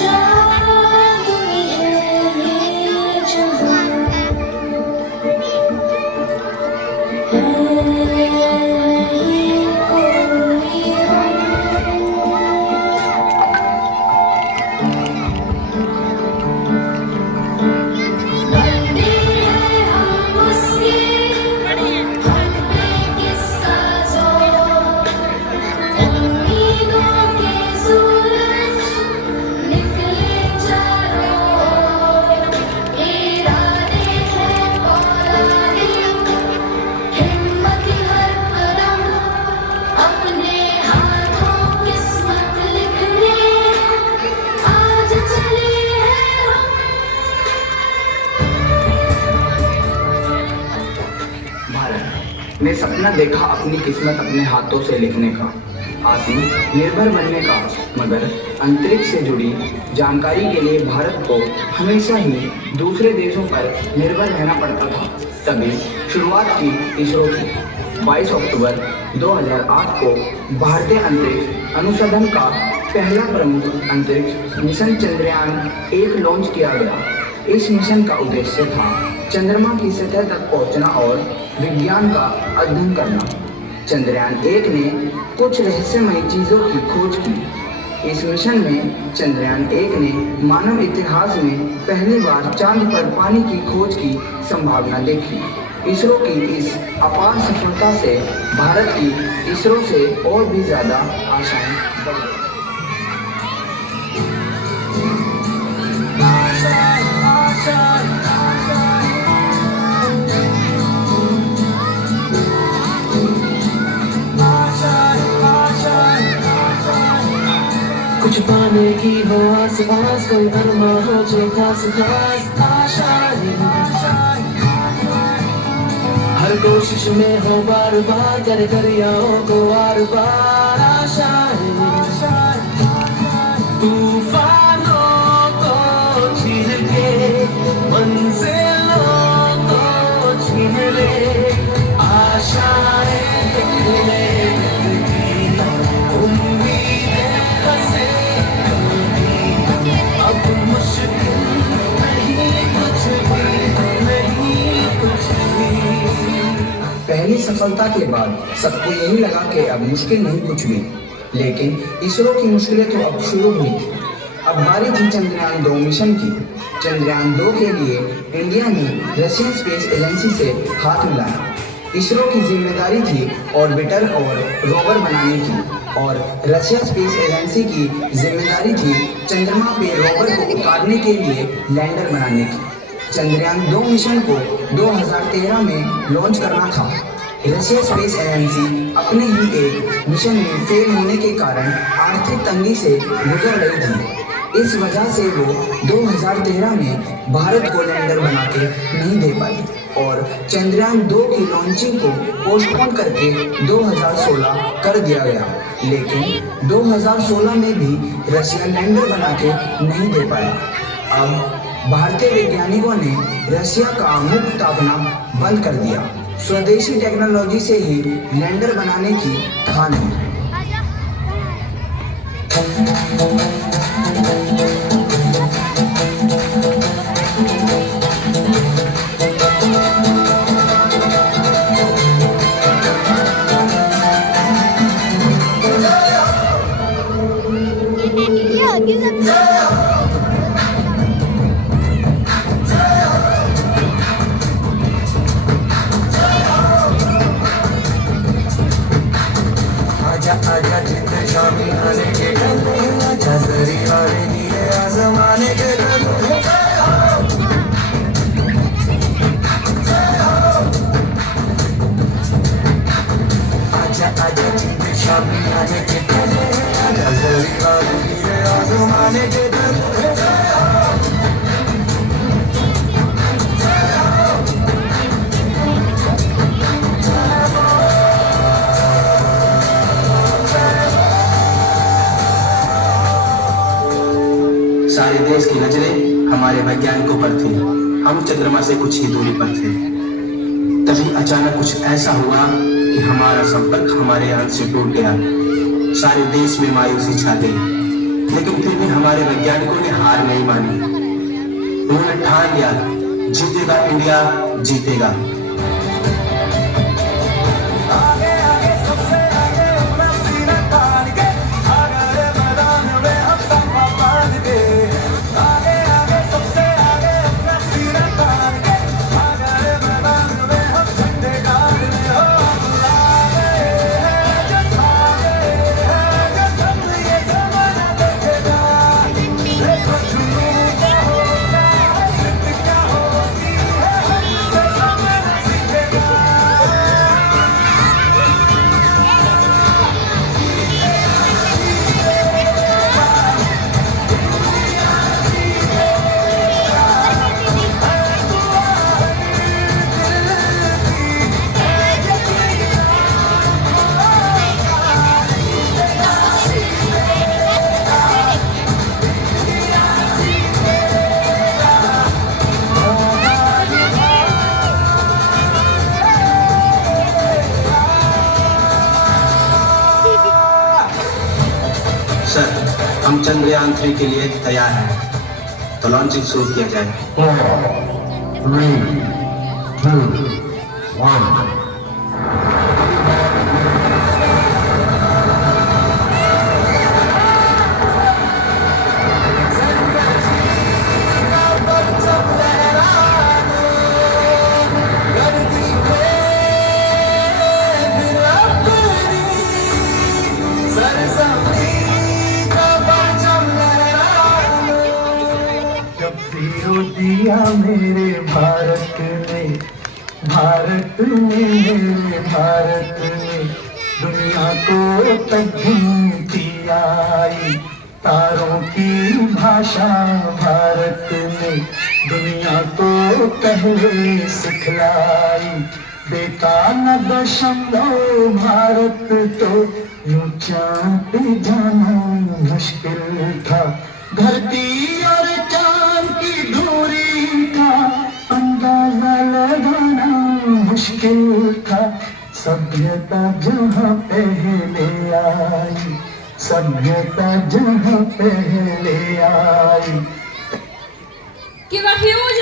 जादुई है ये जहां, है नहीं कोई बंदे हैं हम उसके हर बेकिस्सा ज़ोर, उम्मीदों के सूरज निकले चारों ओर, इरादे हैं फौलादी, हिम्मत हर कदम, अपने हाथों किस्मत लिखने आज चले हैं हम। भारत ने सपना देखा अपनी किस्मत अपने हाथों से लिखने का, आत्मनिर्भर बनने का, मगर अंतरिक्ष से जुड़ी जानकारी के लिए भारत को हमेशा ही दूसरे देशों पर निर्भर रहना पड़ता था। तभी शुरुआत की इसरो की 22 अक्टूबर 2008 को भारतीय अंतरिक्ष अनुसंधान का पहला प्रमुख अंतरिक्ष मिशन चंद्रयान-1 लॉन्च किया गया। इस मिशन का उद्देश्य था चंद्रमा की सतह तक पहुंचना और विज्ञान का अध्ययन करना। चंद्रयान-1 ने कुछ रहस्यमयी चीजों की खोज की। इस मिशन में चंद्रयान-1 ने मानव इतिहास में पहली बार चांद पर पानी की खोज की संभावना देखी। इसरो की इस अपार सफलता से भारत की इसरो से और भी ज्यादा आशाएं बढ़ गई। कुछ पाने की हो आस पास, कोई अरमा हो जो खास खास आशाएं, हर कोशिश में हो बार बार करे दरियाओं को बार बार आशाएं, तूफानों को छीन के मंजिलों को छीन ले आशाएं, पहली सफलता के बाद सबको यही लगा कि अब मुश्किल नहीं कुछ भी, लेकिन इसरो की मुश्किलें तो अब शुरू हुई। अब बारी थी चंद्रयान-2 मिशन की। चंद्रयान-2 के लिए इंडिया ने रशियन स्पेस एजेंसी से हाथ मिलाया। इसरो की जिम्मेदारी थी ऑर्बिटर और रोवर बनाने की, और रशिया स्पेस एजेंसी की जिम्मेदारी थी चंद्रमा पे रोवर को उतारने के लिए लैंडर बनाने की। चंद्रयान-2 मिशन को 2013 में लॉन्च करना था। रशिया स्पेस एजेंसी अपने ही एक मिशन में फेल होने के कारण आर्थिक तंगी से गुजर रही थी। इस वजह से वो 2013 में भारत को लैंडर बना के नहीं दे पाई और चंद्रयान-2 की लॉन्चिंग को पोस्टपोन करके 2016 कर दिया गया। लेकिन 2016 में भी रशिया लैंडर बना के नहीं दे पाया। अब भारतीय वैज्ञानिकों ने रशिया का मुख तापना बंद कर दिया। स्वदेशी टेक्नोलॉजी से ही लैंडर बनाने की ठान ली। आजा जिंद शामी आने के गले, आजा जरी वाले नीले आसमाने के गले, आजा आजा जिंद शामी आने के गले, आजा जरी वाले नीले आसमाने के गले। सारे देश की नजरें हमारे वैज्ञानिकों पर थी। हम चंद्रमा से कुछ ही दूरी पर थे। तभी अचानक कुछ ऐसा हुआ कि हमारा संपर्क हमारे अंत से टूट गया। सारे देश में मायूसी छा गई। लेकिन फिर भी हमारे वैज्ञानिकों ने हार नहीं मानी। उन्होंने ठान लिया, जीतेगा इंडिया, जीतेगा। सर, हम चंद्रयान 3 के लिए तैयार हैं, तो लॉन्चिंग शुरू किया जाए। 4, 3, 2, 1। दिया मेरे भारत ने, भारत ने, मेरे भारत ने दुनिया को तकदीम आई। तारों की भाषा भारत ने दुनिया को पहले सिखलाई। बेटा न दशमलव भारत तो यूं चाँद जाना मुश्किल था। धरती और चाँद की दूरी का अंदाजा लगाना मुश्किल था। सभ्यता जहाँ पहले आई, सभ्यता जहाँ पहले आई। Give a huge